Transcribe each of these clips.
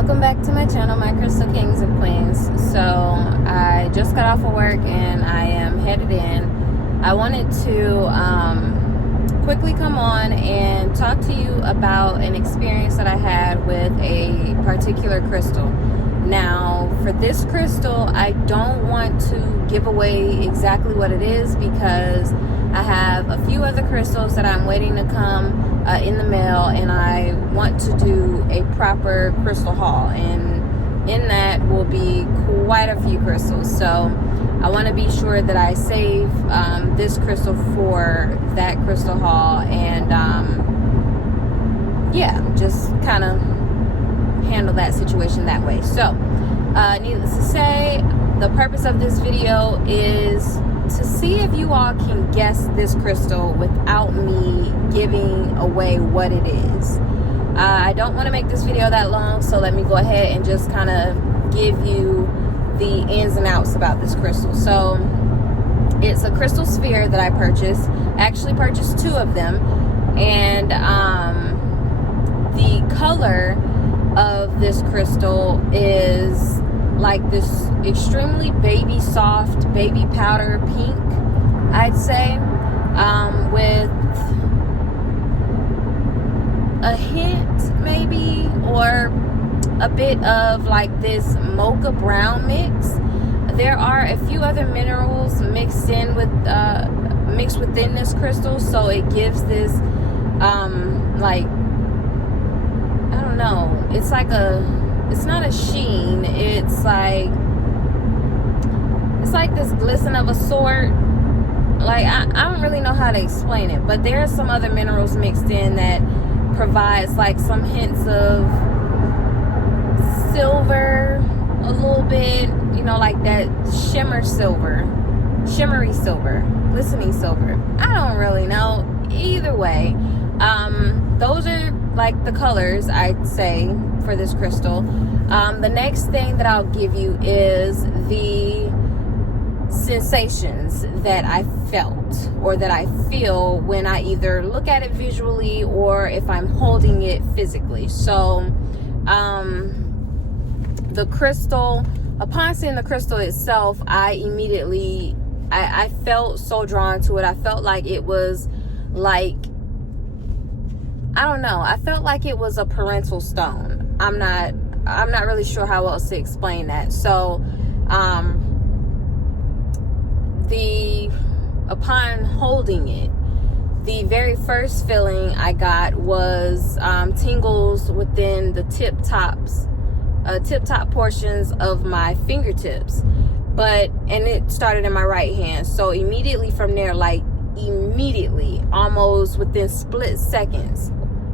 Welcome back to my channel, my crystal kings and queens. So I just got off of work and I am headed in. I wanted to quickly come on and talk to you about an experience that I had with a particular crystal. Now, for this crystal, I don't want to give away exactly what it is because I have a few other crystals that I'm waiting to come in the mail, and I want to do a proper crystal haul, and in that will be quite a few crystals. So I want to be sure that I save this crystal for that crystal haul, and yeah, just kind of handle that situation that way. So needless to say, the purpose of this video is to see if you all can guess this crystal without me giving away what it is. I don't want to make this video that long, so let me go ahead and just kind of give you the ins and outs about this crystal. So it's a crystal sphere that I purchased. I actually purchased two of them, and the color of this crystal is like this extremely baby soft, baby powder pink, I'd say, with a hint maybe, or a bit of like this mocha brown mix. There are a few other minerals mixed within this crystal, so it gives this like, I don't know, it's like it's not a sheen, it's like this glisten of a sort. Like, I don't really know how to explain it, but there are some other minerals mixed in that provides like some hints of silver a little bit, you know, like that shimmery silver, glistening silver. I don't really know. Either way, those are like the colors, I'd say, for this crystal. The next thing that I'll give you is the sensations that I felt or that I feel when I either look at it visually or if I'm holding it physically. So the crystal, upon seeing the crystal itself, I felt so drawn to it. I felt like it was like, I don't know, I felt like it was a parental stone. I'm not really sure how else to explain that. So upon holding it, the very first feeling I got was tingles within the tip top portions of my fingertips, and it started in my right hand. So immediately from there, almost within split seconds,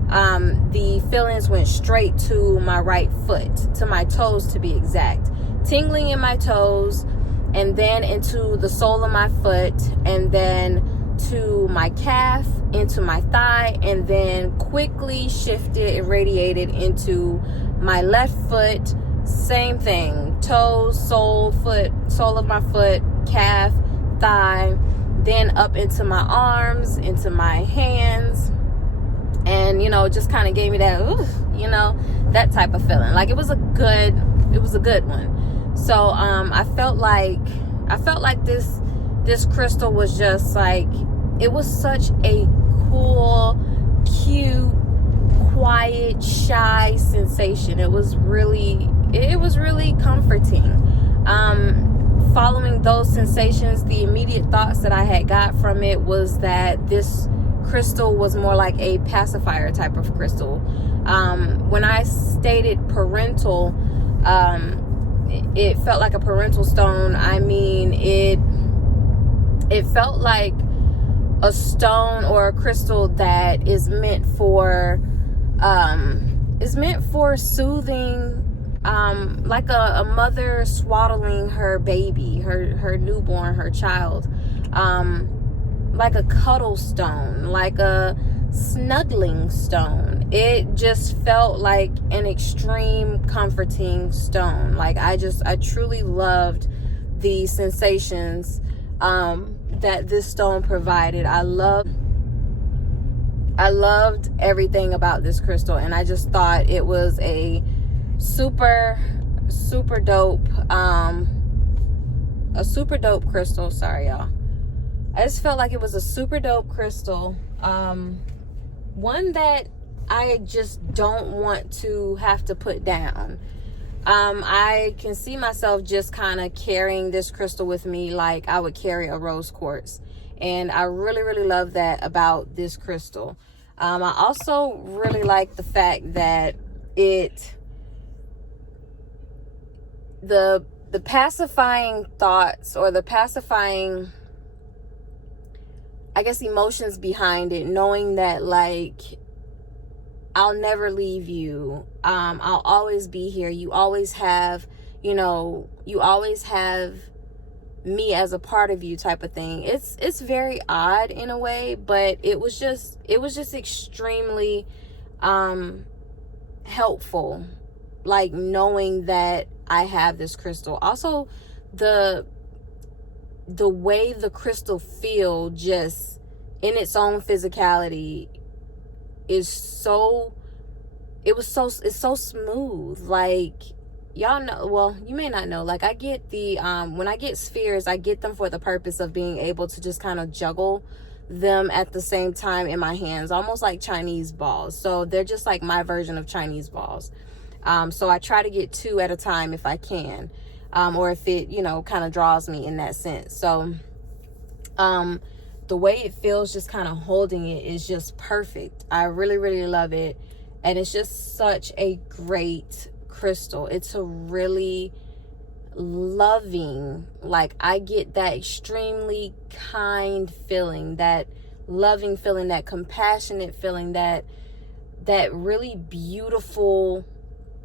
the feelings went straight to my right foot, to my toes to be exact, tingling in my toes, and then into the sole of my foot, and then to my calf, into my thigh, and then quickly shifted and radiated into my left foot. Same thing, toes, sole of my foot, calf, thigh, then up into my arms, into my hands, and, you know, just kind of gave me that, you know, that type of feeling. Like, it was a good one. So I felt like this crystal was just like, it was such a cool, cute, quiet, shy sensation. It was really comforting. Following those sensations, the immediate thoughts that I had got from it was that this crystal was more like a pacifier type of crystal. When I stated parental, it felt like a parental stone. I mean, it felt like a stone or a crystal that is meant for soothing, like a mother swaddling her baby, her newborn, her child, like a cuddle stone, like a snuggling stone. It just felt like an extreme comforting stone. Like, I truly loved the sensations that this stone provided. I loved everything about this crystal, and I just thought it was a super dope, a super dope crystal. Sorry, y'all. I just felt like it was a super dope crystal. One that I just don't want to have to put down. I can see myself just kind of carrying this crystal with me like I would carry a rose quartz. And I really love that about this crystal. I also really like the fact that the pacifying thoughts, or the pacifying, I guess, emotions behind it, knowing that, like, I'll never leave you. I'll always be here. You always have, you always have me as a part of you, type of thing. It's very odd in a way, but it was just extremely helpful, like, knowing that I have this crystal. Also, the way the crystal feel just in its own physicality is so smooth. Like, y'all know, well, you may not know, like, I get the when I get spheres, I get them for the purpose of being able to just kind of juggle them at the same time in my hands, almost like Chinese balls. So they're just like my version of Chinese balls. So I try to get 2 at a time if I can, or if it, kind of draws me in that sense. So the way it feels just kind of holding it is just perfect. I really love it. And it's just such a great crystal. It's a really loving, like, I get that extremely kind feeling, that loving feeling, that compassionate feeling, that really beautiful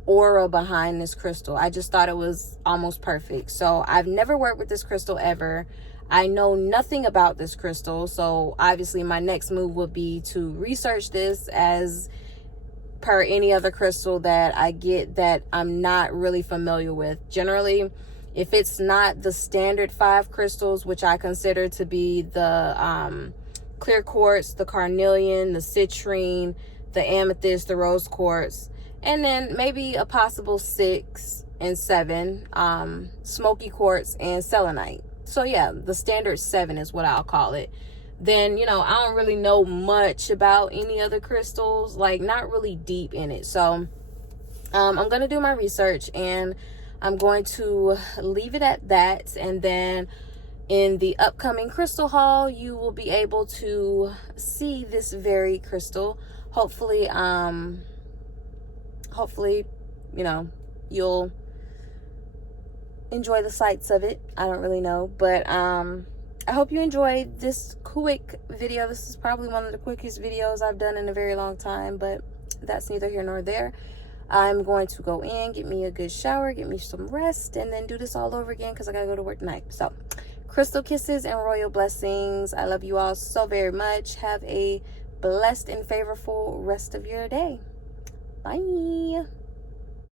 aura behind this crystal. I just thought it was almost perfect. So I've never worked with this crystal ever. I know nothing about this crystal, so obviously my next move would be to research this, as per any other crystal that I get that I'm not really familiar with. Generally, if it's not the standard 5 crystals, which I consider to be the clear quartz, the carnelian, the citrine, the amethyst, the rose quartz, and then maybe a possible 6 and 7 smoky quartz and selenite. So yeah, the standard 7 is what I'll call it. Then, I don't really know much about any other crystals, like, not really deep in it. So I'm going to do my research, and I'm going to leave it at that. And then in the upcoming crystal haul, you will be able to see this very crystal. Hopefully, you'll enjoy the sights of it. I don't really know, but I hope you enjoyed this quick video. This is probably one of the quickest videos I've done in a very long time, but that's neither here nor there. I'm going to go in, get me a good shower, get me some rest, and then do this all over again because I gotta go to work tonight. So, crystal kisses and royal blessings. I love you all so very much. Have a blessed and favorable rest of your day. Bye.